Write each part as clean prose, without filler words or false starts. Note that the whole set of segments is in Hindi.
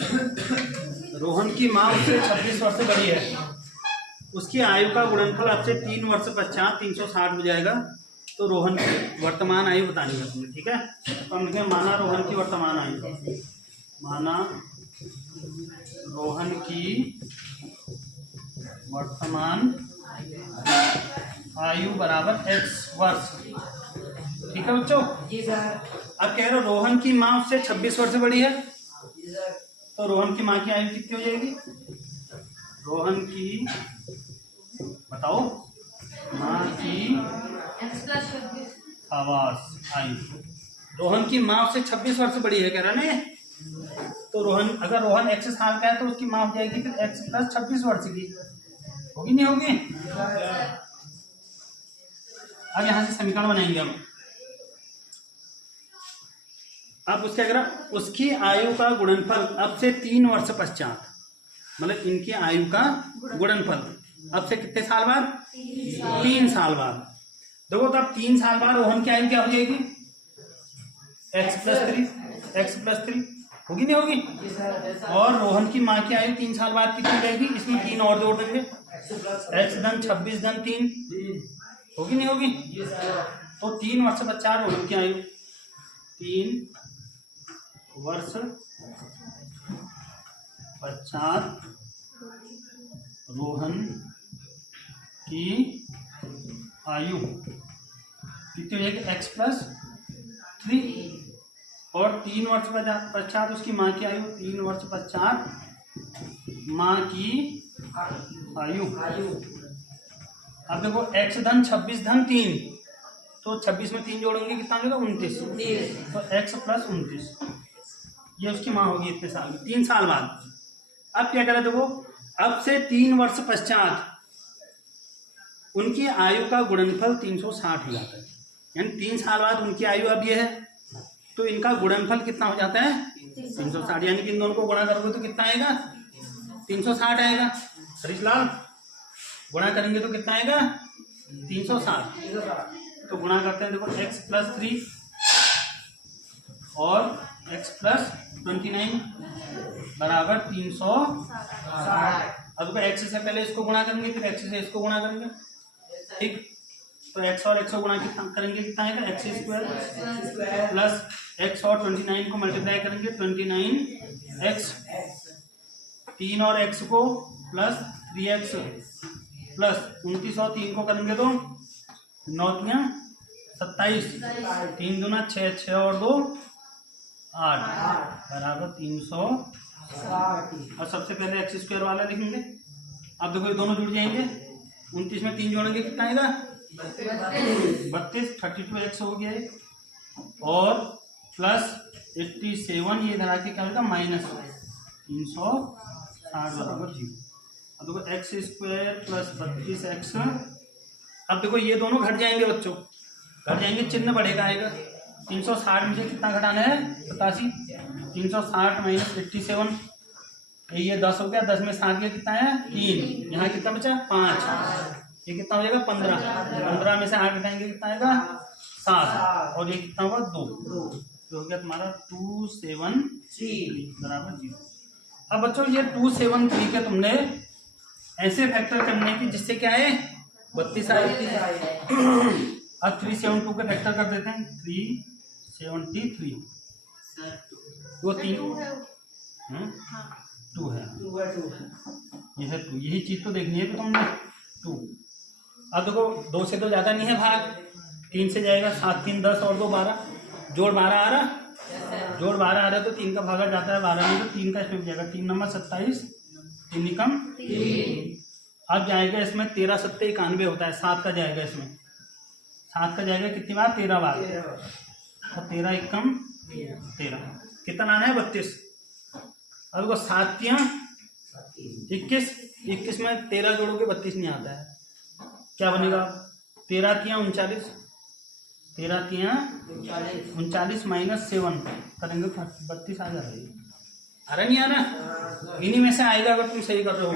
रोहन की माँ उससे 26 वर्ष से बड़ी है, उसकी आयु का गुणनफल आपसे 3 वर्ष पश्चात 360 हो जाएगा। तो रोहन की वर्तमान आयु बतानी है तुम्हें, ठीक है। तो हम लिखें माना रोहन की वर्तमान आयु, माना रोहन की वर्तमान आयु बराबर x वर्ष, ठीक है बच्चों। अब कह रहे हो रोहन की माँ उससे 26 वर्ष से बड़ी है, तो रोहन की माँ की आयु कितनी हो जाएगी? रोहन की बताओ माँ की आवास आयु, रोहन की माँ उससे 26 वर्ष से बड़ी है कह रहा ने। तो रोहन अगर रोहन x साल का है तो उसकी माँ हो जाएगी फिर x + 26 वर्ष की, होगी नहीं होगी? अब यहाँ से समीकरण बनाएंगे हम। अब उसके अगर उसकी आयु का गुणनफल अब से 3 वर्ष पश्चात, मतलब इनकी आयु का गुणनफल अब से कितने साल बाद? 3 साल बाद। देखो तो अब 3 साल बाद रोहन की आयु क्या हो जाएगी? x + 3 होगी नहीं होगी? और रोहन की माँ की आयु 3 साल बाद कितनी रहेगी? इसमें 3 और जोड़ देंगे, x धन 26 धन 3 होगी नहीं होगी? तो 3 वर्ष पश्चात रोहन की आयु 3 वर्ष पश्चात रोहन की आयु कितनी हो जाएगी? x + 3 और 3 वर्ष पश्चात उसकी माँ की आयु, 3 वर्ष पश्चात माँ की आयु। अब देखो x धन 26 धन 3, तो 26 में 3 जोड़ेंगे कितना होगा? 29। तो x + 29 ये उसकी माँ होगी इतने साल, 3 साल बाद। अब क्या करें देखो, अब से 3 वर्ष पश्चात उनकी आयु का गुणनफल 360 हो जाता है, यानी 3 साल बाद उनकी आयु अब ये है, तो इनका गुणनफल कितना हो जाता है? 360, यानी कि इन दोनों को गुणा करोगे तो कितना आएगा? 360 आएगा। हरीशलाल गुणा करेंगे तो कितना आएगा? 360। तो गुणा करते हैं, देखो x + 3 और x + 29 बराबर 360। अब देखो x से पहले इसको गुणा करेंगे, फिर x से इसको गुणा करेंगे, ठीक। तो x और x को गुणा कितना करेंगे, कितना आएगा? x² प्लस x और 29 को मल्टीप्लाई करेंगे, 29x, 3 और x को प्लस 3x प्लस 29 और 3 को करेंगे तो 9 × 27, 3 दूना 6, 6 और 2 8 बराबर 360। और सबसे पहले x² वाला लिखेंगे। अब देखो ये दोनों जुड़ जाएंगे, 29 में 3 जोड़ेंगे कितना आएगा? 32, 32x हो गया है, और प्लस 87 ये इधर आके क्या होगा? -360 बराबर 0। अब देखो x² प्लस 32x। अब देखो ये दोनों घट जाएंगे बच्चों, घट जाएंगे, चिन्ह बढ़ेगा आएगा। 360 में से कितना घटाना है? 87। 360 - 87 ये 10 हो गया, 10 में 7 गया, कितना है? 3। यहाँ कितना बचा? 5। ये कितना हो जाएगा? 15। 15 में से 8 घटाएंगे कितना आएगा? 7। और ये कितना होगा? 2। तो हो गया तुम्हारा 273 बराबर 0। अब बच्चों ये 273 के तुमने ऐसे फैक्टर करने की जिससे क्या है? 32 आए। अब 372 के फैक्टर कर देते हैं, 373 वो 3 2 है, ये है 2, यही चीज तो देखनी है कि तुमने 2। अब देखो 2 से तो ज्यादा नहीं है भाग, 3 से जाएगा, 7 3 10 और 2 12, जोड़ 12 आ रहा, जोड़ 12 आ रहा है तो 3 का भागा जाता है 12 में, तो 3 का इसमें जाएगा, 3 नंबर 27, 3 निकम 3। अब जाएगा इसमें 13 7 91 होता है, 7 का जाएगा इसमें, 7 का जाएगा कितनी बार? 13 बार, और 13 एकम 13, कितना आना है? 32। अब देखो 7 तियां 21, 21 में 13 जोड़ोगे 32 नहीं आता है, क्या बनेगा? 13 तियां 39, 13 तियां 39 -7 करेंगे 32 आ जा रही है। आ रहा नहीं आ रहा? इन्हीं में से आएगा अगर तुम सही कर रहे हो।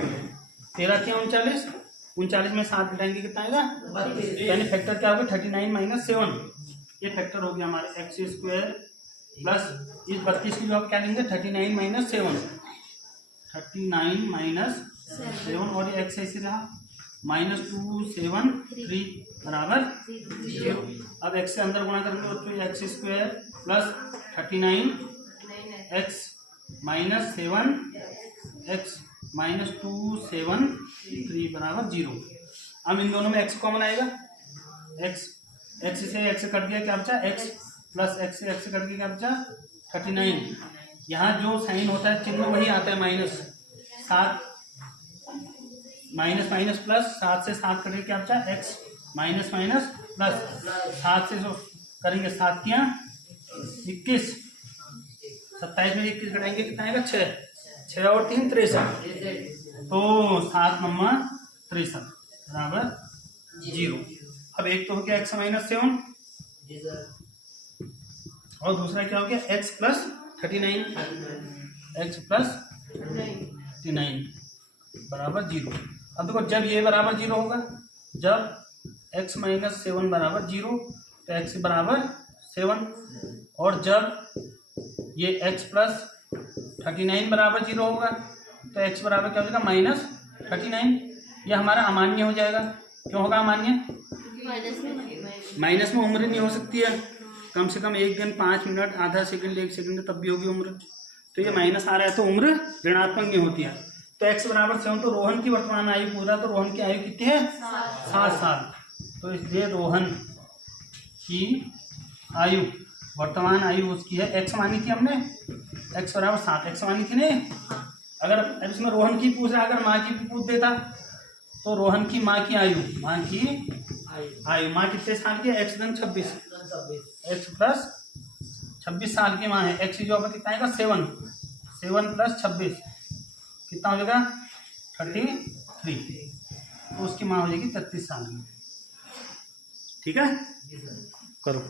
13 तियां 39, 39 में 7 घटाएंगे कितना आएगा? 32। यानी फैक्टर क्या होगा? 39 - 7। ये फैक्टर हो गया हमारे x² प्लस इस 32 की जॉब क्या लेंगे? 39 - 7 39 माइनस 7 और ये एक्स ऐसे रहा -273 बराबर 0। अब एक्स से अंदर गुणा करेंगे बच्चों, x square plus 39 x minus 7 x -273 बराबर 0। अब इन दोनों में एक्स कॉमन आएगा, एक्स से एक्स कट गया, क्या बचा एक्स, प्लस एक्स से एक्स कट गया, क्या बचा 39। यहाँ जो साइन होता है चिन्ह वही आता है माइनस 7, माइनस माइनस प्लस, 7 से 7 कटेंगे, क्या बचा एक्स माइनस माइनस प्लस 7 से करेंगे 7 क्या 21, 27 में 21 कटाएंगे कितना आएगा 6, 6 और 3 63, तो 7 नंबर 63 बराबर 0। अब एक तो हो गया एक्स माइनस 7 और दूसरा क्या हो गया एक्स प्लस 39, एक्स प्लस 39 बराबर 0। अब देखो जब ये बराबर 0 होगा, जब x माइनस 7 बराबर 0 तो x बराबर 7, और जब ये x प्लस 39 बराबर 0 होगा तो x बराबर क्या हो जाएगा -39। यह हमारा अमान्य हो जाएगा। क्यों होगा अमान्य? माइनस में उम्र नहीं हो सकती है, कम से कम 1 दिन 5 मिनट आधा सेकंड 1 सेकंड तब भी होगी उम्र, तो ये माइनस आ रहा है तो उम्र ऋणात्मक नहीं होती है। तो x बराबर 7, तो रोहन की वर्तमान आयु पूरा, तो रोहन की आयु कितनी है 7 साल, तो इसलिए रोहन की आयु वर्तमान आयु उसकी है, x मानी थी हमने, x बराबर 7 x मानी थी नहीं। अगर इसमें रोहन की पूछ रहा, अगर माँ की भी पूछ देता तो रोहन की माँ की आयु, माँ की आयु, माँ कितने साल की है, x धन 26, x प्लस 26 साल की माँ है, x जो कितना आएगा 7 प्लस 26 कितना हो जाएगा 33, तो उसकी माँ हो जाएगी 33 साल की। ठीक है, करो।